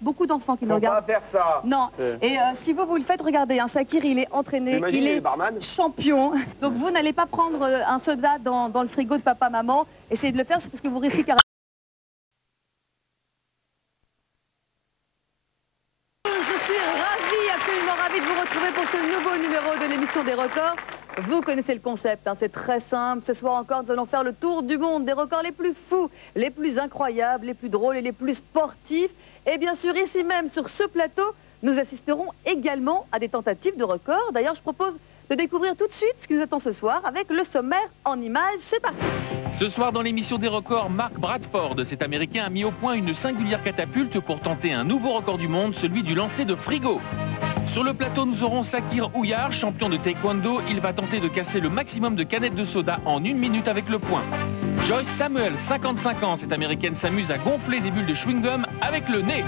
Beaucoup d'enfants qui nous regardent. Faut pas faire ça. Non. Et si vous le faites, regardez, hein, Sakir, il est entraîné, il est champion. Donc vous n'allez pas prendre un soda dans le frigo de papa-maman. Essayez de le faire, c'est parce que vous risquez carrément. Je suis ravie, absolument ravie de vous retrouver pour ce nouveau numéro de l'émission des records. Vous connaissez le concept, hein, c'est très simple. Ce soir encore, nous allons faire le tour du monde des records les plus fous, les plus incroyables, les plus drôles et les plus sportifs. Et bien sûr, ici même, sur ce plateau, nous assisterons également à des tentatives de records. D'ailleurs, je propose de découvrir tout de suite ce qui nous attend ce soir avec le sommaire en images. C'est parti. Ce soir, dans l'émission des records, Mark Bradford, cet Américain, a mis au point une singulière catapulte pour tenter un nouveau record du monde, celui du lancer de frigo. Sur le plateau, nous aurons Sakir Ouillard, champion de taekwondo. Il va tenter de casser le maximum de canettes de soda en 1 minute avec le poing. Joyce Samuel, 55 ans, cette Américaine s'amuse à gonfler des bulles de chewing-gum avec le nez.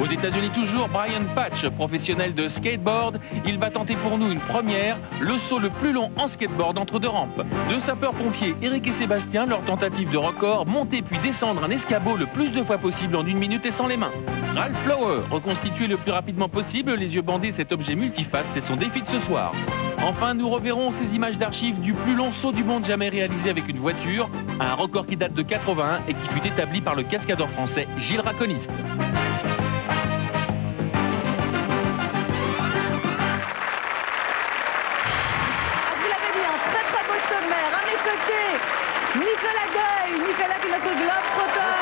Aux États-Unis toujours, Brian Patch, professionnel de skateboard. Il va tenter pour nous une première, le saut le plus long en skateboard entre 2 rampes. Deux sapeurs-pompiers, Eric et Sébastien, leur tentative de record, monter puis descendre un escabeau le plus de fois possible en 1 minute et sans les mains. Ralph Flower, reconstituer le plus rapidement possible, les yeux bandés, cet objet multiface, c'est son défi de ce soir. Enfin, nous reverrons ces images d'archives du plus long saut du monde jamais réalisé avec une voiture, un record qui date de 81 et qui fut établi par le cascadeur français Gilles Raconiste. Nicolas Gueil, Nicolas qui est notre globe-trotteur.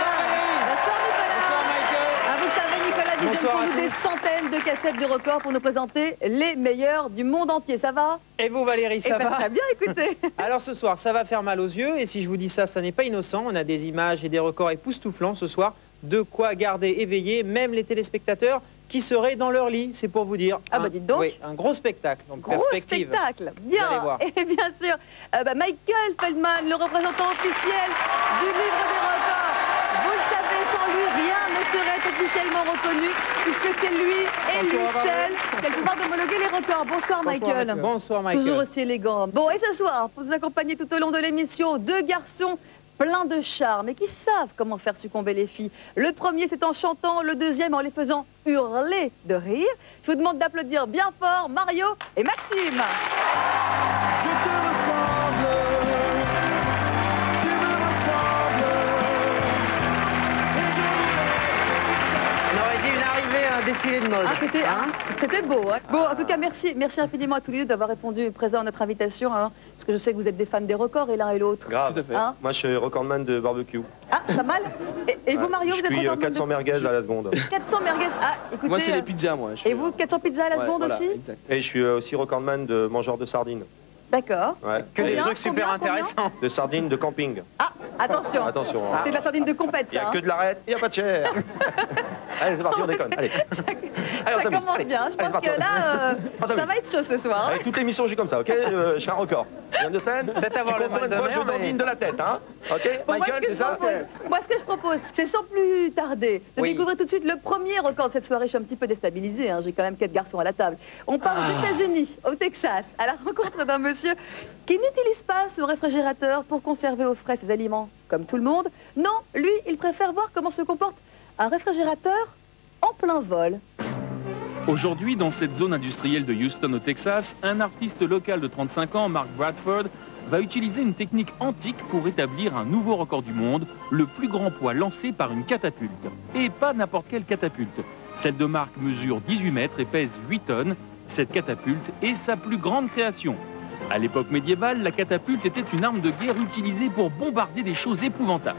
Bonsoir Nicolas. Bonsoir Michael. Ah, vous savez Nicolas, disait pour nous des centaines de cassettes de records pour nous présenter les meilleurs du monde entier. Ça va? Et vous Valérie, ça va? Très bien, écoutez. Alors ce soir, ça va faire mal aux yeux. Et si je vous dis ça, ça n'est pas innocent. On a des images et des records époustouflants ce soir. De quoi garder éveillés même les téléspectateurs qui seraient dans leur lit, c'est pour vous dire. Ah bah dites donc. Oui, un gros spectacle. Donc gros perspective. Spectacle, bien. Et bien sûr, Michael Feldman, le représentant officiel du livre des records. Vous le savez, sans lui, rien ne serait officiellement reconnu, puisque c'est lui et lui seul qui a le pouvoir d'homologuer les records. Bonsoir Michael. Bonsoir Michael. Toujours aussi élégant. Bon, et ce soir, pour vous accompagner tout au long de l'émission, 2 garçons plein de charme et qui savent comment faire succomber les filles. Le premier, c'est en chantant, le deuxième en les faisant hurler de rire. Je vous demande d'applaudir bien fort Mario et Maxime. Je te ressemble, tu me ressembles. On aurait dit une arrivée à un défilé de mode. Ah, c'était beau. Hein. Bon, en tout cas, merci infiniment à tous les deux d'avoir répondu présent à notre invitation. Hein, parce que je sais que vous êtes des fans des records et l'un et l'autre. Grave. Tout à fait. Hein? Moi, je suis recordman de barbecue. Ah, pas mal. Et vous, Mario, vous êtes recordman 400 merguez à la seconde. 400 merguez. Ah, écoutez. Moi, c'est les pizzas, moi. Et vous, 400 pizzas à la seconde voilà, aussi? exact. Et je suis aussi recordman de mangeur de sardines. D'accord. Ouais. Que des trucs super intéressants. De sardines de camping. Ah, attention. Attention. C'est de la sardine de compète, Il n'y ça. a que de l'arête, il n'y a pas de chair. Allez, c'est parti, on déconne. Allez. Allez, on Ça s'amuse. commence Allez. bien. Je Allez, pense c'est que parti. là, On s'amuse. ça va être chaud ce soir. Avec toute l'émission, je suis comme ça, ok? Je fais un record. You understand? Peut-être avoir Tu le comprends mal de une fois, mer, je dandine de la tête, hein? Ok? Bon, Michael, c'est ça? Moi, ce que je propose, c'est sans plus tarder de Oui. découvrir tout de suite le premier record de cette soirée. Je suis un petit peu déstabilisée, hein. J'ai quand même 4 garçons à la table. On part aux États-Unis, au Texas, à la rencontre d'un monsieur qui n'utilise pas ce réfrigérateur pour conserver au frais ses aliments, comme tout le monde. Non, lui, il préfère voir comment se comporte un réfrigérateur en plein vol. Aujourd'hui, dans cette zone industrielle de Houston au Texas, un artiste local de 35 ans, Mark Bradford, va utiliser une technique antique pour établir un nouveau record du monde, le plus grand poids lancé par une catapulte. Et pas n'importe quelle catapulte. Celle de Mark mesure 18 mètres et pèse 8 tonnes. Cette catapulte est sa plus grande création. À l'époque médiévale, la catapulte était une arme de guerre utilisée pour bombarder des choses épouvantables.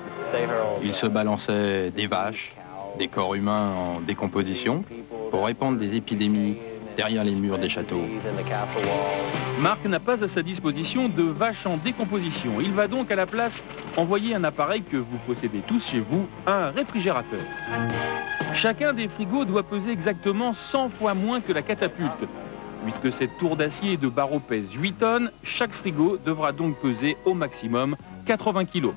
Il se balançait des vaches, des corps humains en décomposition, pour répandre des épidémies derrière les murs des châteaux. Mark n'a pas à sa disposition de vaches en décomposition. Il va donc à la place envoyer un appareil que vous possédez tous chez vous, un réfrigérateur. Chacun des frigos doit peser exactement 100 fois moins que la catapulte. Puisque cette tour d'acier et de barreaux pèse 8 tonnes, chaque frigo devra donc peser au maximum 80 kg.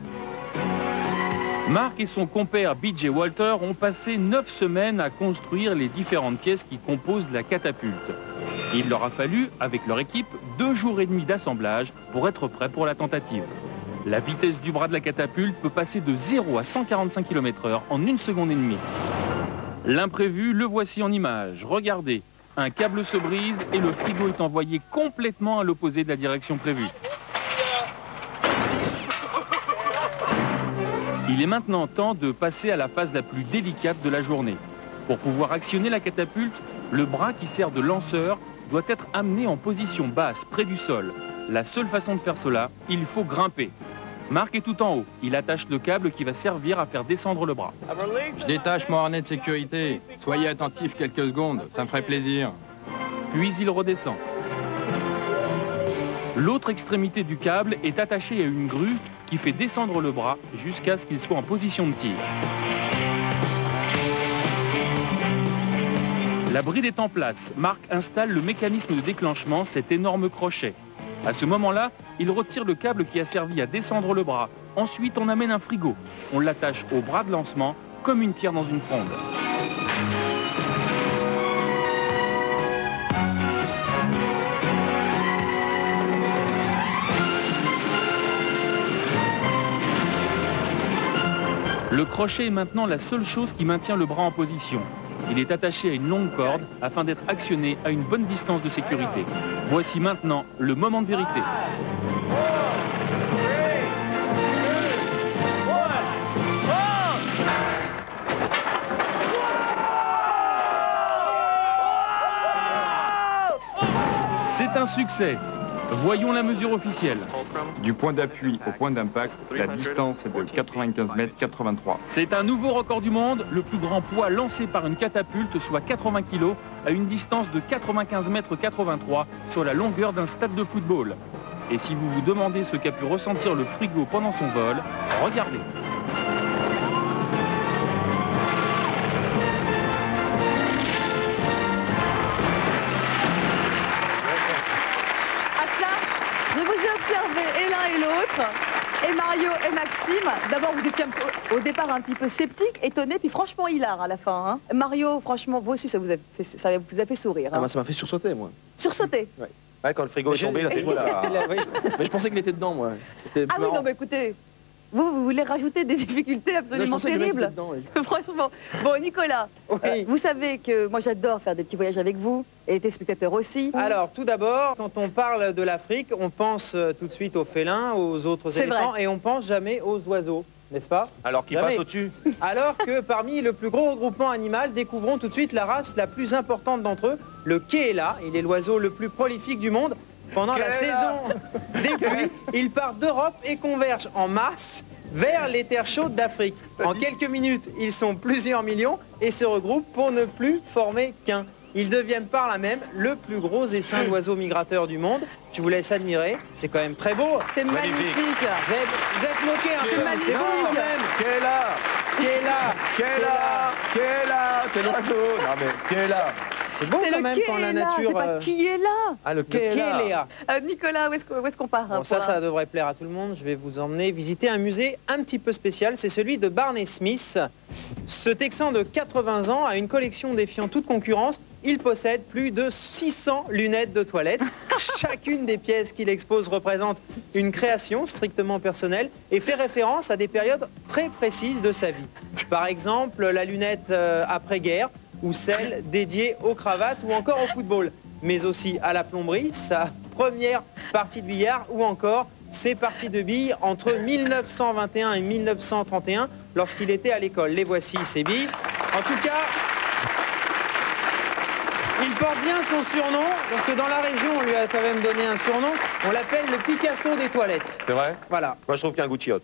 Mark et son compère B.J. Walter ont passé 9 semaines à construire les différentes pièces qui composent la catapulte. Il leur a fallu, avec leur équipe, 2 jours et demi d'assemblage pour être prêts pour la tentative. La vitesse du bras de la catapulte peut passer de 0 à 145 km/h en 1 seconde et demie. L'imprévu, le voici en image. Regardez, un câble se brise et le frigo est envoyé complètement à l'opposé de la direction prévue. Il est maintenant temps de passer à la phase la plus délicate de la journée. Pour pouvoir actionner la catapulte, le bras qui sert de lanceur doit être amené en position basse, près du sol. La seule façon de faire cela, il faut grimper. Marc est tout en haut. Il attache le câble qui va servir à faire descendre le bras. Je détache mon harnais de sécurité. Soyez attentifs quelques secondes, ça me ferait plaisir. Puis il redescend. L'autre extrémité du câble est attachée à une grue qui fait descendre le bras jusqu'à ce qu'il soit en position de tir. La bride est en place. Marc installe le mécanisme de déclenchement, cet énorme crochet. À ce moment-là, il retire le câble qui a servi à descendre le bras. Ensuite, on amène un frigo. On l'attache au bras de lancement, comme une pierre dans une fronde. Le crochet est maintenant la seule chose qui maintient le bras en position. Il est attaché à une longue corde afin d'être actionné à une bonne distance de sécurité. Voici maintenant le moment de vérité. C'est un succès. Voyons la mesure officielle. Du point d'appui au point d'impact, la distance est de 95 mètres 83. C'est un nouveau record du monde, le plus grand poids lancé par une catapulte, soit 80 kg, à une distance de 95 mètres 83 sur la longueur d'un stade de football. Et si vous vous demandez ce qu'a pu ressentir le frigo pendant son vol, regardez. Je vous ai observé et l'un et l'autre, et Mario et Maxime. D'abord, vous étiez au départ un petit peu sceptique, étonné, puis franchement hilar à la fin. Hein. Mario, franchement, vous aussi, ça vous a fait sourire. Hein. Ah, ça m'a fait sursauter, moi. Sursauter? Ouais. Ouais, quand le frigo est tombé, là, t'es voilà. Mais je pensais qu'il était dedans, moi. Ah oui, non, mais écoutez, vous voulez rajouter des difficultés absolument terribles. Franchement. Bon, Nicolas, Oui. vous savez que moi j'adore faire des petits voyages avec vous, et les téléspectateurs aussi. Alors, tout d'abord, quand on parle de l'Afrique, on pense tout de suite aux félins, aux autres C'est éléphants, vrai. et on pense jamais aux oiseaux, n'est-ce pas? Alors qu'il Jamais. passe au-dessus. Alors que parmi le plus gros regroupement animal, découvrons tout de suite la race la plus importante d'entre eux, le kéla. Il est l'oiseau le plus prolifique du monde. Pendant la saison des pluies, il part d'Europe et converge en masse vers les terres chaudes d'Afrique. En quelques minutes, ils sont plusieurs millions et se regroupent pour ne plus former qu'un. Ils deviennent par là même le plus gros essaim d'oiseaux migrateurs du monde. Je vous laisse admirer, c'est quand même très beau. C'est magnifique. Vous êtes moqué un C'est peu, magnifique. c'est beau quand même. Kéla, c'est l'oiseau. Non mais Kéla. C'est beau C'est quand le même qui quand est la là, nature... c'est pas qui est là. Ah, le le Kéla. kéléa. Nicolas, où est-ce qu'on part? Bon, ça devrait plaire à tout le monde. Je vais vous emmener visiter un musée un petit peu spécial. C'est celui de Barney Smith. Ce Texan de 80 ans a une collection défiant toute concurrence. Il possède plus de 600 lunettes de toilette. Chacune des pièces qu'il expose représente une création strictement personnelle et fait référence à des périodes très précises de sa vie. Par exemple, la lunette après-guerre ou celle dédiée aux cravates ou encore au football, mais aussi à la plomberie, sa première partie de billard ou encore ses parties de billes entre 1921 et 1931 lorsqu'il était à l'école. Les voici, ces billes. En tout cas, il porte bien son surnom, parce que dans la région, on lui a quand même donné un surnom. On l'appelle le Picasso des toilettes. C'est vrai? Voilà. Moi, je trouve qu'il y a un goût de chiotte.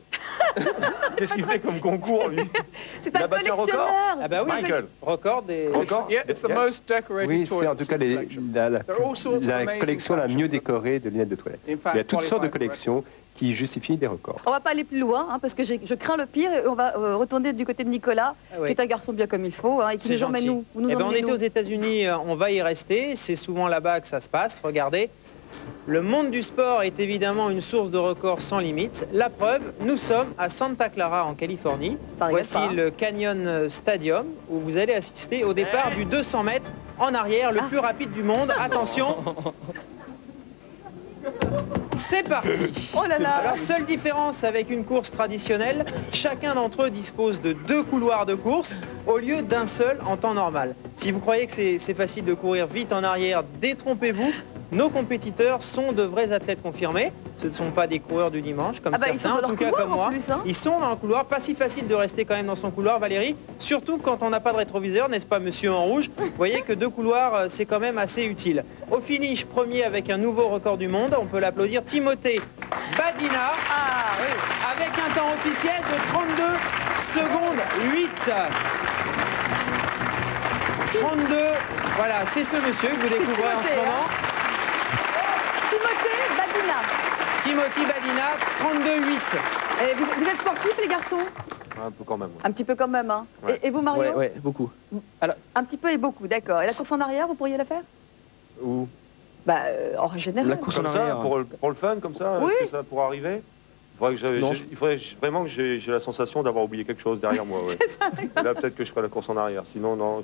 Qu'est-ce qu'il fait comme concours, lui? C'est Il un a battu un record. collectionneur. Ah bah oui, Michael. record des... Encore? Yeah, it's the most decorated Oui, c'est en tout cas la collection la mieux décorée de lunettes de toilette. Il y a toutes sortes de collections qui justifient des records. On va pas aller plus loin, hein, parce que je crains le pire. Et on va retourner du côté de Nicolas, Ah ouais. qui est un garçon bien comme il faut, hein, et qui C'est nous emmène gentil. nous. Vous nous Eh ben, on emmenez était nous. aux États-Unis, on va y rester. C'est souvent là-bas que ça se passe. Regardez. Le monde du sport est évidemment une source de records sans limite. La preuve, nous sommes à Santa Clara en Californie. Ça rigole Voici pas, hein. le Canyon Stadium où vous allez assister au départ du 200 mètres en arrière, le plus rapide du monde. Attention. C'est parti. Oh là là. Alors, seule différence avec une course traditionnelle, chacun d'entre eux dispose de 2 couloirs de course au lieu d'un seul en temps normal. Si vous croyez que c'est facile de courir vite en arrière, détrompez-vous. Nos compétiteurs sont de vrais athlètes confirmés. Ce ne sont pas des coureurs du dimanche, comme certains, en tout cas comme moi. Ils sont dans le couloir. Pas si facile de rester quand même dans son couloir, Valérie. Surtout quand on n'a pas de rétroviseur, n'est-ce pas, monsieur en rouge? Vous voyez que 2 couloirs, c'est quand même assez utile. Au finish, premier avec un nouveau record du monde. On peut l'applaudir, Timothée Badina. Ah oui. Avec un temps officiel de 32 secondes 8. 32, voilà, c'est ce monsieur que vous découvrez en ce moment. Timothée Badina. Timothy Badina, 32,8. Et vous êtes sportifs, les garçons? Un peu quand même. Un petit peu quand même, hein. Ouais. Et vous, Mario? Ouais, beaucoup. Alors, un petit peu et beaucoup, d'accord. Et la course en arrière, vous pourriez la faire? Où? Bah, en général. La course Comme en ça, arrière. pour le fun, comme ça, Oui. est-ce que ça pourrait arriver? Il faudrait vraiment que j'ai la sensation d'avoir oublié quelque chose derrière moi. Ouais. Et là, peut-être que je ferai la course en arrière. Sinon, non,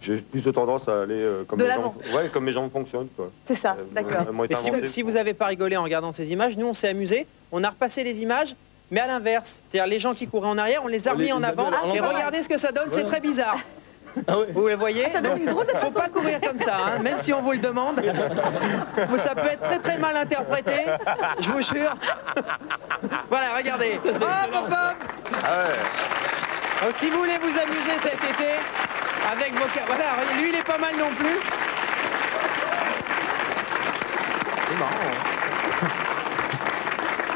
j'ai plus de tendance à aller comme, De mes l'avant. jambes, ouais, comme mes jambes fonctionnent. C'est ça, d'accord. Elles m'ont été Et inventées. si vous n'avez pas rigolé en regardant ces images, nous on s'est amusé. On a repassé les images, mais à l'inverse. C'est-à-dire les gens qui couraient en arrière, on les a remis en avant. Et regardez ce que ça donne, c'est très bizarre. Vous le voyez? Ça donne une drôle de Faut façon pas de courir. courir comme ça, hein, même si on vous le demande. Ça peut être très très mal interprété, je vous jure. Voilà, regardez. Hop, hop, hop. Ah ouais. Donc, si vous voulez vous amuser cet été, avec vos... Voilà, lui il est pas mal non plus. C'est marrant. Hein.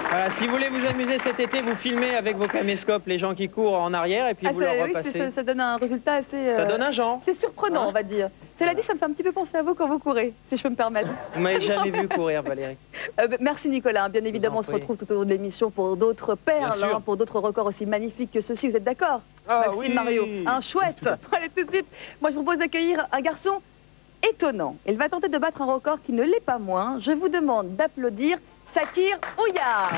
Voilà, si vous voulez vous amuser cet été, vous filmez avec vos caméscopes les gens qui courent en arrière et puis vous leur Oui, repassez. ça donne un résultat assez... Ça donne un genre. C'est surprenant, Hein? on va dire. Cela dit, ça me fait un petit peu penser à vous quand vous courez, si je peux me permettre. Vous m'avez jamais vu courir, Valérie. Merci Nicolas. Bien évidemment, on se prie. retrouve tout au long de l'émission pour d'autres perles, Bien sûr. pour d'autres records aussi magnifiques que ceux-ci. Vous êtes d'accord, Ah Maxime, oui. Mario? Un chouette. Allez, tout de suite. Moi, je vous propose d'accueillir un garçon étonnant. Il va tenter de battre un record qui ne l'est pas moins. Je vous demande d'applaudir Sakir Ouillard.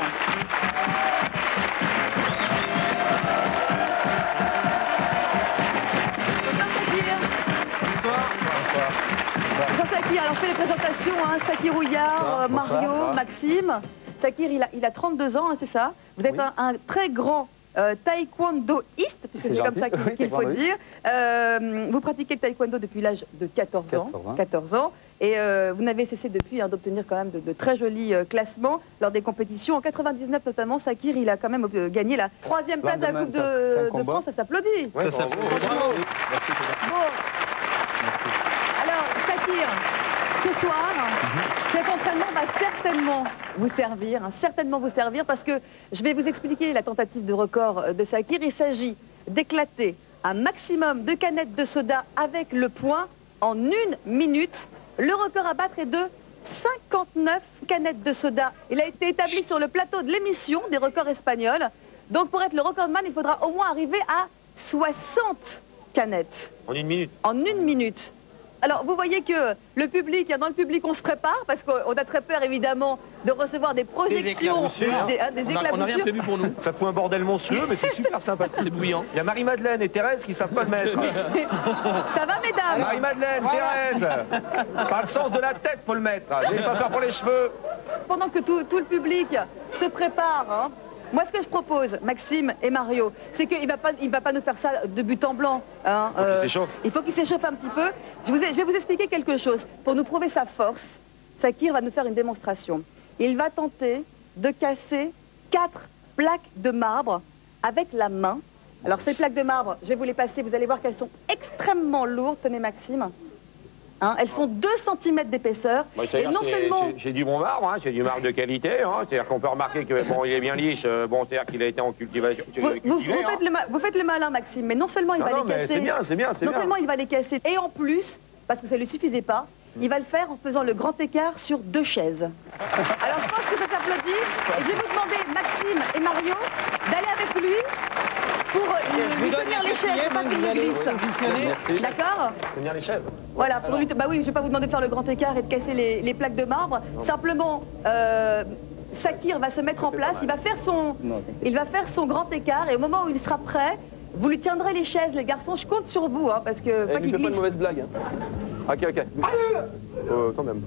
Bonsoir Sakir, alors je fais les présentations, hein. Sakir Ouillard, Mario, Maxime. Sakir, il a 32 ans, hein, c'est ça? Vous êtes un très grand taekwondoïste, puisque c'est comme ça qu'il faut dire. Vous pratiquez le taekwondo depuis l'âge de 14 ans. 14 ans. Et vous n'avez cessé depuis d'obtenir quand même de très jolis classements lors des compétitions. En 99 notamment, Sakir, il a quand même gagné la 3e place de la Coupe de France. Ça s'applaudit. Ouais, Ça bravo. s'applaudit. Bon. Alors, Sakir, ce soir, cet entraînement va certainement vous servir, parce que je vais vous expliquer la tentative de record de Sakir. Il s'agit d'éclater un maximum de canettes de soda avec le poing en 1 minute. Le record à battre est de 59 canettes de soda. Il a été établi sur le plateau de l'émission des records espagnols. Donc pour être le recordman, il faudra au moins arriver à 60 canettes. En 1 minute. En 1 minute. Alors, vous voyez que le public, dans le public, on se prépare, parce qu'on a très peur, évidemment, de recevoir des projections, des On n'a rien prévu pour nous. Ça fout un bordel monstrueux, mais c'est super sympathique. C'est bouillant. Il y a Marie-Madeleine et Thérèse qui savent pas le mettre. Ça va, mesdames? Marie-Madeleine, Thérèse. Par le sens de la tête, faut le mettre. N'ayez pas peur pour les cheveux. Pendant que tout le public se prépare, hein, moi, ce que je propose, Maxime et Mario, c'est qu'il ne va pas nous faire ça de but en blanc. Hein, Faut qu'il s'échauffe. il faut qu'il s'échauffe un petit peu. Je vais vous expliquer quelque chose. Pour nous prouver sa force, Sakir va nous faire une démonstration. Il va tenter de casser 4 plaques de marbre avec la main. Alors, ces plaques de marbre, je vais vous les passer. Vous allez voir qu'elles sont extrêmement lourdes. Tenez, Maxime. Hein, elles font 2 cm d'épaisseur. Bah, et non seulement... j'ai du bon marbre, hein, c'est du marbre de qualité. Hein, c'est-à-dire qu'on peut remarquer que bon, il est bien lisse. Bon, c'est-à-dire qu'il a été en cultivation. Vous faites le malin, Maxime, mais non seulement il va les casser... C'est bien. Non seulement il va les casser, et en plus, parce que ça ne lui suffisait pas, il va le faire en faisant le grand écart sur 2 chaises. Alors je pense que ça s'applaudit, et je vais vous demander, Maxime et Mario, d'aller avec lui pour lui tenir les chaises, pour pas qu'il ne glisse. D'accord? Tenir les chaises. Voilà, pour lui... Bah oui, je ne vais pas vous demander de faire le grand écart et de casser les plaques de marbre. Simplement, Sakir va se mettre en place, il va faire son grand écart, et au moment où il sera prêt, vous lui tiendrez les chaises, les garçons. Je compte sur vous, hein, parce que... Pas qu'il glisse. Pas de mauvaise blague. Hein. Ok. Quand même.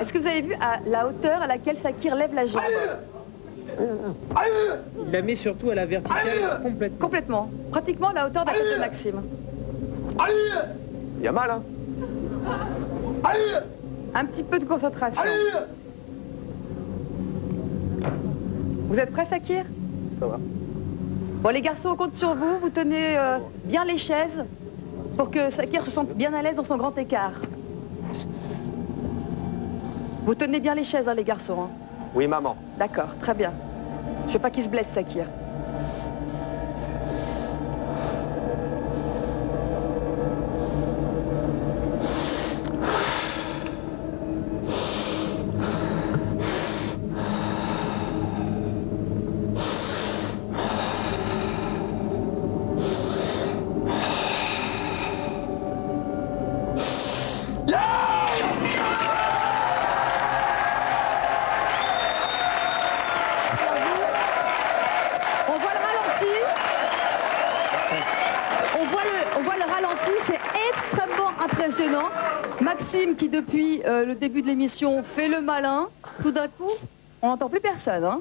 Est-ce que vous avez vu à la hauteur à laquelle Sakir lève la jambe? Il la met surtout à la verticale complètement. Complètement. Pratiquement à la hauteur de la tête de Maxime. Il y a mal, hein? Un petit peu de concentration. Vous êtes prêts, Sakir? Ça va. Bon, les garçons, on compte sur vous. Vous tenez bien les chaises pour que Sakir se sente bien à l'aise dans son grand écart. Vous tenez bien les chaises, hein, les garçons. Hein. Oui, maman. D'accord, très bien. Je veux pas qu'il se blesse, Sakir. On voit le ralenti, c'est extrêmement impressionnant. Maxime, qui depuis le début de l'émission fait le malin, tout d'un coup, on n'entend plus personne. Hein.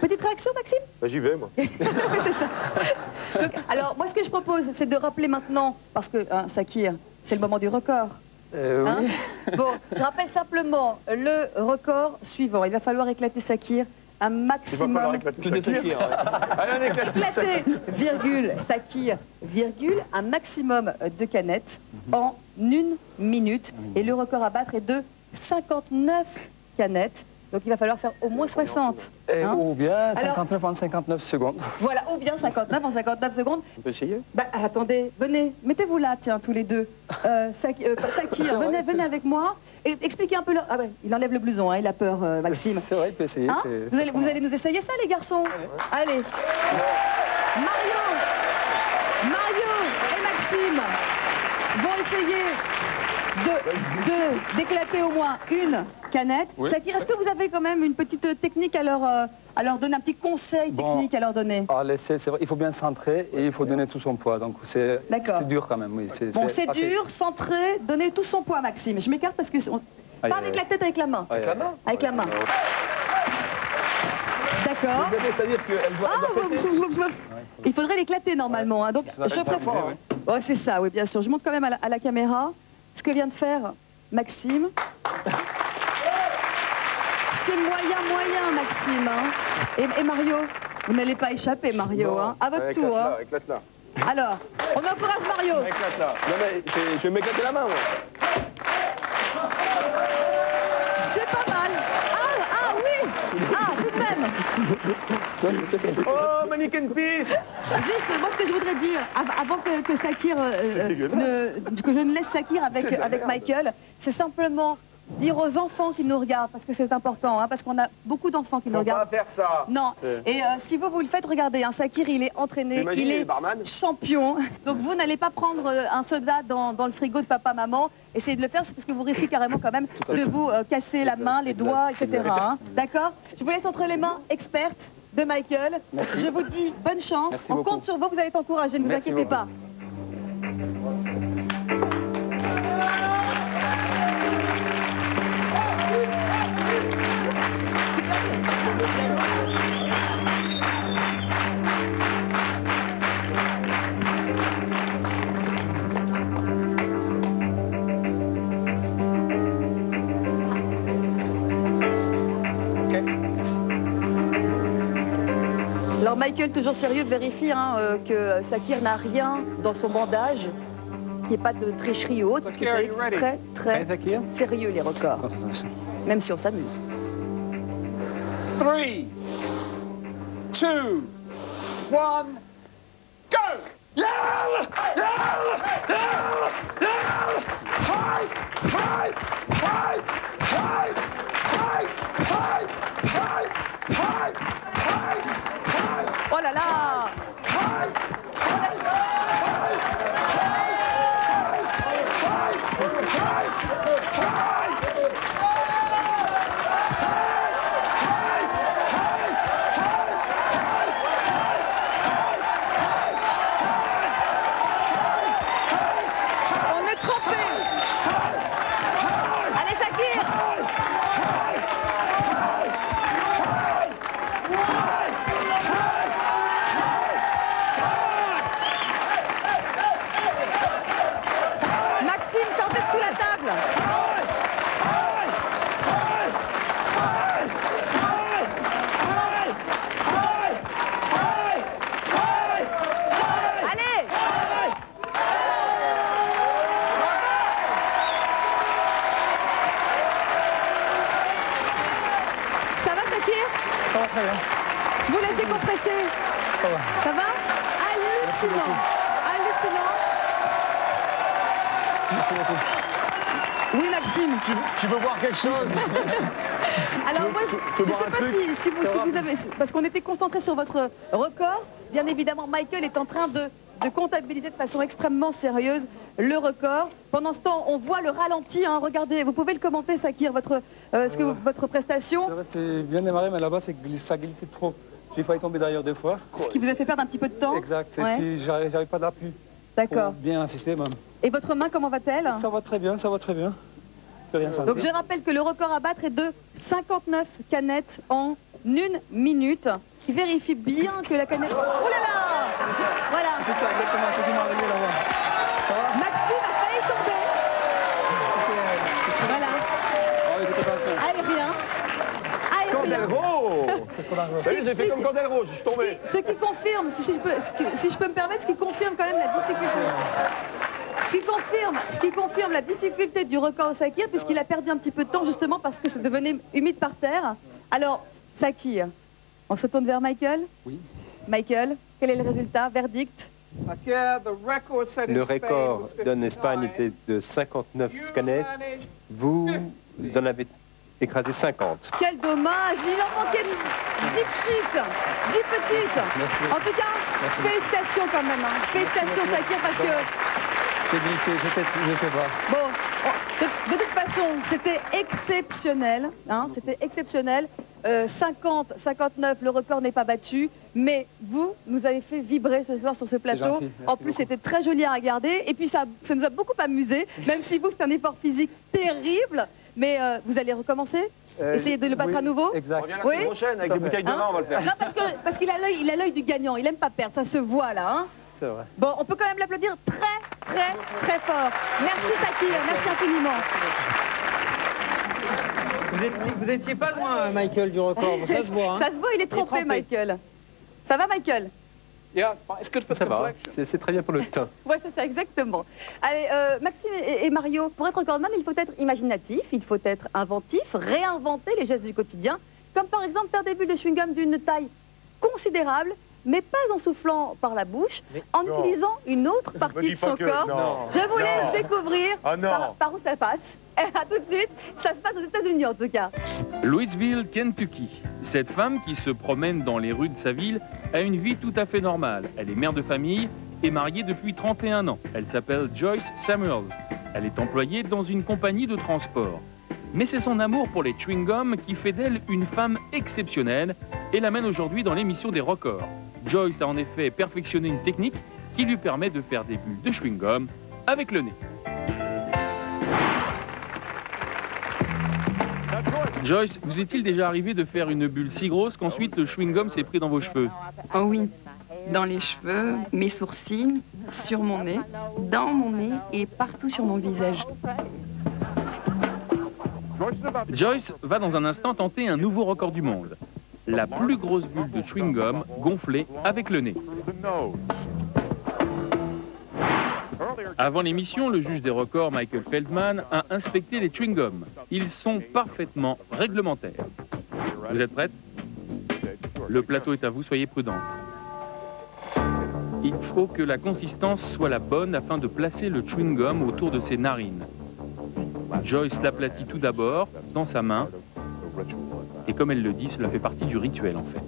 Petite réaction, Maxime? Bah, j'y vais, moi. Oui, c'est ça. Donc, alors, moi, ce que je propose, c'est de rappeler maintenant, parce que, hein, Sakir, c'est le moment du record. Hein? Oui. Bon, je rappelle simplement le record suivant. Il va falloir éclater Sakir un maximum. Il va falloir éclater Sakir. Allez, on éclate. Éclater, virgule, Sakir, virgule, un maximum de canettes en 1 minute. Et le record à battre est de 59 canettes. Donc il va falloir faire au moins 60. Hein? Ou bien Alors, 59 en 59 secondes. Voilà, ou bien 59 en 59 secondes. On peut essayer? Bah, attendez, venez, mettez-vous là, tiens, tous les deux. Sakir, venez avec moi. Et expliquez un peu le... Ah ouais, il enlève le blouson, hein, il a peur, Maxime. C'est vrai, il peut essayer. Hein vous allez nous essayer ça, les garçons? Allez. Mario et Maxime vont essayer d'éclater au moins une canette. Oui. Sakir, est-ce que vous avez quand même une petite technique à leur donner, un petit conseil technique à leur donner? Alors, c'est vrai, il faut bien centrer et il faut donner tout son poids. Donc c'est dur quand même. Oui, bon, c'est dur, centré, donner tout son poids, Maxime. Je m'écarte parce que... Pas avec la tête, avec la main. Avec la main? Avec la main. D'accord. C'est-à-dire qu'elle doit... Il faudrait l'éclater normalement. Hein. Donc, je préfère... Oh, c'est ça, oui, bien sûr. Je montre quand même à la caméra ce que vient de faire Maxime. C'est moyen, Maxime. Hein. Et Mario, vous n'allez pas échapper, Mario. Hein. À votre tour. Hein. Éclate-la. Alors, on encourage Mario. Éclate-la. Non, mais je vais m'éclater la main, moi. C'est pas mal. Ah oui. Ah, tout de même. Oh, mannequin piece. Juste, moi, ce que je voudrais dire, avant que Sakir, que je ne laisse Sakir avec Michael, c'est simplement dire aux enfants qui nous regardent, parce que c'est important, hein, parce qu'on a beaucoup d'enfants qui nous regardent. Faut pas faire ça. Non. Et si vous le faites, regardez, hein, Sakir, il est entraîné, il est champion. Donc vous n'allez pas prendre un soda dans le frigo de papa-maman. Essayez de le faire, c'est parce que vous risquez carrément quand même de vous casser la main, les doigts, etc. Hein. D'accord? Je vous laisse entre les mains expertes de Michael. Merci. Je vous dis bonne chance. Merci on beaucoup. compte sur vous, vous allez être encouragés, ne vous inquiétez pas. Alors Michael, toujours sérieux, vérifie hein, que Sakir n'a rien dans son bandage, qu'il n'y ait pas de tricherie ou autre, parce que c'est très sérieux les records, même si on s'amuse. 3, 2, 1, go! Oh là là! pressé? Ça va? Hallucinant. Hallucinant. Merci beaucoup. Oui, Maxime. Tu veux voir quelque chose? Alors moi, je ne sais pas si vous avez... Parce qu'on était concentré sur votre record. Bien évidemment, Michael est en train de comptabiliser de façon extrêmement sérieuse le record. Pendant ce temps, on voit le ralenti. Hein. Regardez, vous pouvez le commenter, Sakir, votre prestation. C'est bien démarré, mais là-bas, ça glissait trop. J'ai failli tomber derrière 2 fois. Ce qui vous a fait perdre un petit peu de temps. Exact. Ouais. Et puis, j'avais pas d'appui. D'accord. Bien insister, même. Et votre main, comment va-t-elle? Ça va très bien, ça va très bien. Rien Donc je rappelle que le record à battre est de 59 canettes en 1 minute. Qui vérifie bien que la canette... Oh là là! Voilà. C'est ça, exactement ce qui m'est arrivé là-bas. Ça va? Maxime a failli tomber. Voilà. Ah oui, écoutez, attention. Aérien. Aérien. Cordelro! J'ai fait comme Cordelro, je suis tombé. Ce qui confirme, si je peux me permettre, ce qui confirme quand même la difficulté. Ce qui confirme la difficulté du record au Sakir, puisqu'il a perdu un petit peu de temps justement parce que ça devenait humide par terre. Alors, Sakir, on se tourne vers Michael. Oui. Michael, quel est le résultat? Verdict? Le record en Espagne était de 59 canettes. Vous en avez écrasé 50. Quel dommage! Il en manquait 10 petites! 10 petites! Merci. En tout cas, félicitations quand même. Hein. Félicitations, Sakir, parce que... J'ai glissé, peut-être, je sais pas. Bon, de toute façon, c'était exceptionnel. Hein, c'était exceptionnel. 50, 59, le record n'est pas battu. Mais vous nous avez fait vibrer ce soir sur ce plateau. Gentil, en plus, c'était très joli à regarder. Et puis, ça nous a beaucoup amusé. Même si vous, c'est un effort physique terrible. Mais vous allez recommencer? Essayer de le battre à nouveau? Exact. On revient la semaine prochaine avec des bouteilles de vin, on va le faire. Non, parce qu'il a l'œil du gagnant. Il aime pas perdre, ça se voit là. Hein. C'est vrai. Bon, on peut quand même l'applaudir très fort. Merci Sakir, merci infiniment. Vous étiez pas loin, Michael, du record. Ça se voit. Hein. Ça se voit, il est trempé, Michael. Ça va, Michael? Ça va, c'est très bien pour le temps. Ouais, c'est ça, exactement. Allez, Maxime et Mario, pour être recordman, il faut être imaginatif, il faut être inventif, réinventer les gestes du quotidien, comme par exemple faire des bulles de chewing-gum d'une taille considérable, mais pas en soufflant par la bouche, en utilisant une autre partie de son corps. Non. Je vous laisse découvrir par où ça passe. À tout de suite, ça se passe aux États-Unis en tout cas. Louisville, Kentucky. Cette femme qui se promène dans les rues de sa ville a une vie tout à fait normale. Elle est mère de famille et mariée depuis 31 ans. Elle s'appelle Joyce Samuels. Elle est employée dans une compagnie de transport. Mais c'est son amour pour les chewing-gums qui fait d'elle une femme exceptionnelle et l'amène aujourd'hui dans l'émission des records. Joyce a en effet perfectionné une technique qui lui permet de faire des bulles de chewing-gum avec le nez. Joyce, vous est-il déjà arrivé de faire une bulle si grosse qu'ensuite le chewing-gum s'est pris dans vos cheveux? Oh oui, dans les cheveux, mes sourcils, sur mon nez, dans mon nez et partout sur mon visage. Joyce va dans un instant tenter un nouveau record du monde. La plus grosse bulle de chewing-gum gonflée avec le nez. Avant l'émission, le juge des records, Michael Feldman, a inspecté les chewing-gums. Ils sont parfaitement réglementaires. Vous êtes prête? Le plateau est à vous, soyez prudents. Il faut que la consistance soit la bonne afin de placer le chewing-gum autour de ses narines. Joyce l'aplatit tout d'abord dans sa main. Et comme elle le dit, cela fait partie du rituel en fait.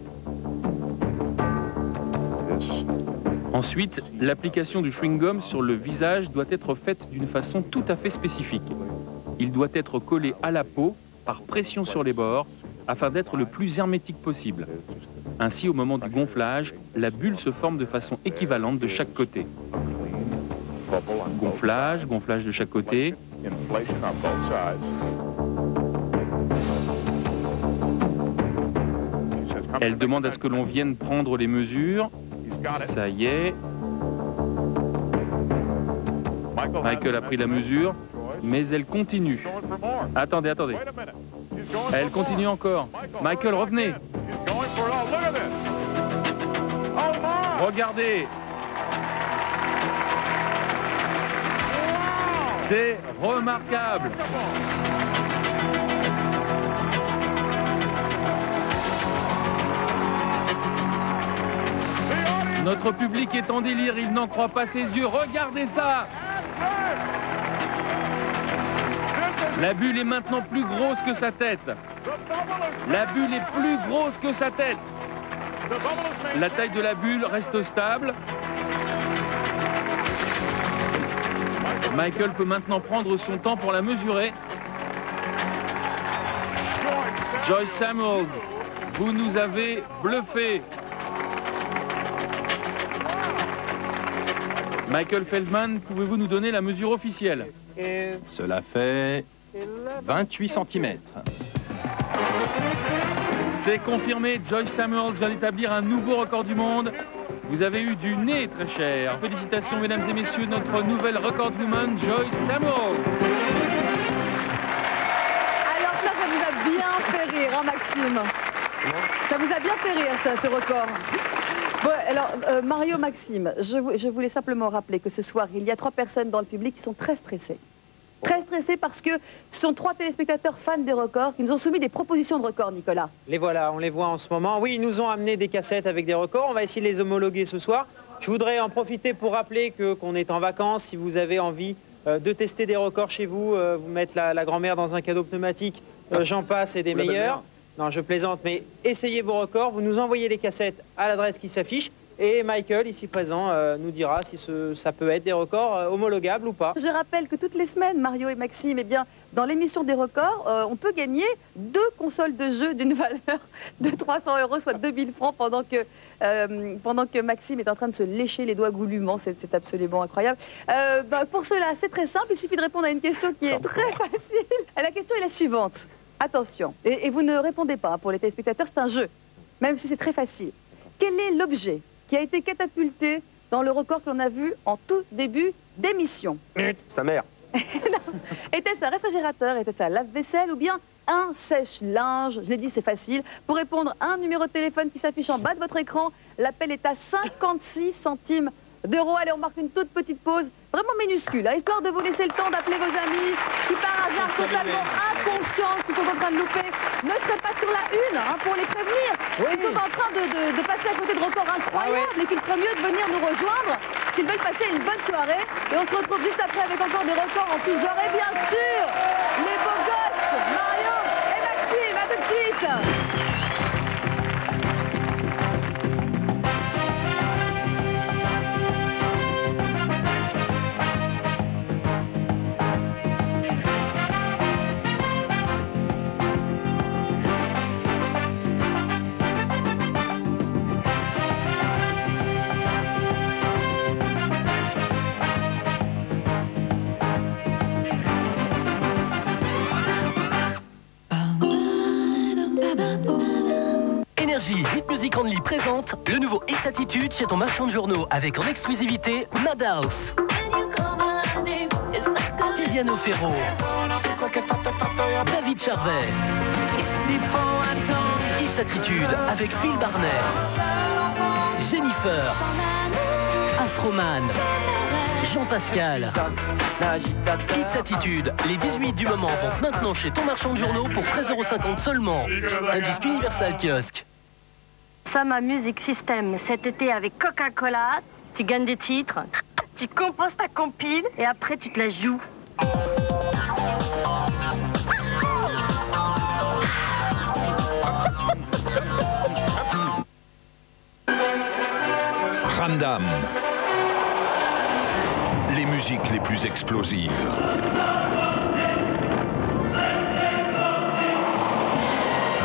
Ensuite, l'application du chewing-gum sur le visage doit être faite d'une façon tout à fait spécifique. Il doit être collé à la peau par pression sur les bords afin d'être le plus hermétique possible. Ainsi, au moment du gonflage, la bulle se forme de façon équivalente de chaque côté. Gonflage, gonflage de chaque côté. Elle demande à ce que l'on vienne prendre les mesures. Ça y est. Michael a pris la mesure, mais elle continue. Attendez. Elle continue encore. Michael, revenez. Regardez. C'est remarquable. Notre public est en délire, il n'en croit pas ses yeux. Regardez ça! La bulle est maintenant plus grosse que sa tête. La bulle est plus grosse que sa tête. La taille de la bulle reste stable. Michael peut maintenant prendre son temps pour la mesurer. Joyce Samuels, vous nous avez bluffé. Michael Feldman, pouvez-vous nous donner la mesure officielle? Cela fait 28 cm. C'est confirmé, Joyce Samuels vient d'établir un nouveau record du monde. Vous avez eu du nez, très cher. Félicitations, mesdames et messieurs, notre nouvelle recordwoman, Joyce Samuels. Alors ça vous a bien fait rire, hein, Maxime? Ça vous a bien fait rire, ça, ce record? Bon, alors, Mario, Maxime, je voulais simplement rappeler que ce soir, il y a 3 personnes dans le public qui sont très stressées. Très stressés parce que ce sont 3 téléspectateurs fans des records qui nous ont soumis des propositions de records, Nicolas. Les voilà, on les voit en ce moment. Oui, ils nous ont amené des cassettes avec des records. On va essayer de les homologuer ce soir. Je voudrais en profiter pour rappeler qu'on est en vacances. Si vous avez envie de tester des records chez vous, vous mettre la grand-mère dans un cadeau pneumatique, j'en passe et des meilleurs. Non, je plaisante, mais essayez vos records. Vous nous envoyez les cassettes à l'adresse qui s'affiche. Et Michael, ici présent, nous dira si ça peut être des records homologables ou pas. Je rappelle que toutes les semaines, Mario et Maxime, eh bien, dans l'émission des records, on peut gagner 2 consoles de jeux d'une valeur de 300 €, soit 2000 francs, pendant que Maxime est en train de se lécher les doigts goulûment. C'est absolument incroyable. Pour cela, c'est très simple. Il suffit de répondre à une question qui est très facile. La question est la suivante. Attention, et vous ne répondez pas, hein, pour les téléspectateurs, c'est un jeu, même si c'est très facile. Quel est l'objet qui a été catapulté dans le record que l'on a vu en tout début d'émission? Sa mère. Était-ce un réfrigérateur, était-ce un lave-vaisselle ou bien un sèche-linge? Je l'ai dit, c'est facile. Pour répondre, un numéro de téléphone qui s'affiche en bas de votre écran. L'appel est à 56 centimes d'euros. Allez, on marque une toute petite pause, vraiment minuscule, hein, histoire de vous laisser le temps d'appeler vos amis qui, par hasard, totalement inconscients, qui sont en train de louper, ne seraient pas sur la une, hein, pour les prévenir. Ils sont en train de passer à côté de records incroyables et qu'il ferait mieux de venir nous rejoindre s'ils veulent passer une bonne soirée. Et on se retrouve juste après avec encore des records en tout genre. Et bien sûr, les beaux gosses, Mario et Maxime, à tout de suite. Énergie, Hit Music Only présente le nouveau X-Attitude chez ton marchand de journaux avec en exclusivité Madhouse, Tiziano Ferro, David Charvet. X-Attitude avec Phil Barnet, Jennifer, Afroman, Jean-Pascal. X-Attitude, les 18 du moment vont maintenant chez ton marchand de journaux pour 13,50 € seulement. Un disque Universal Kiosque. Sama Music System, cet été avec Coca-Cola, tu gagnes des titres, tu composes ta compile et après tu te la joues. Ramdam. Les musiques les plus explosives.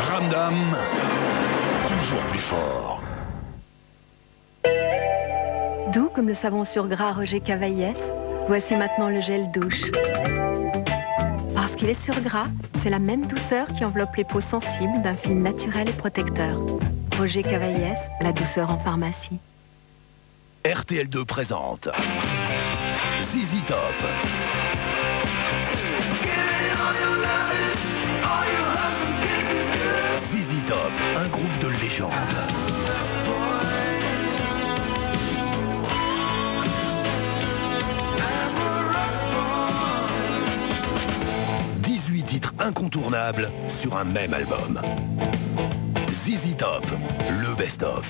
Ramdam, toujours plus fort. Doux comme le savon sur gras Roger Cavaillès, voici maintenant le gel douche. Parce qu'il est sur gras, c'est la même douceur qui enveloppe les peaux sensibles d'un film naturel et protecteur. Roger Cavaillès, la douceur en pharmacie. RTL2 présente ZZ Top. ZZ Top, un groupe de légende. Titres incontournables sur un même album. ZZ Top, le best-of.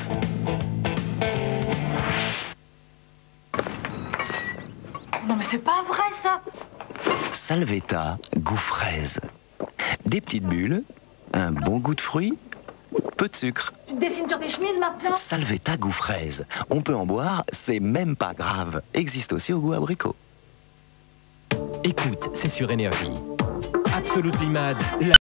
C'est pas vrai, ça. Salvetta, goût fraise. Des petites bulles, un bon goût de fruits, peu de sucre. Tu te dessines sur tes chemises maintenant? Salvetta, goût fraise. On peut en boire, c'est même pas grave. Existe aussi au goût abricot. Écoute, c'est sur Énergie. Absolutely Mad, la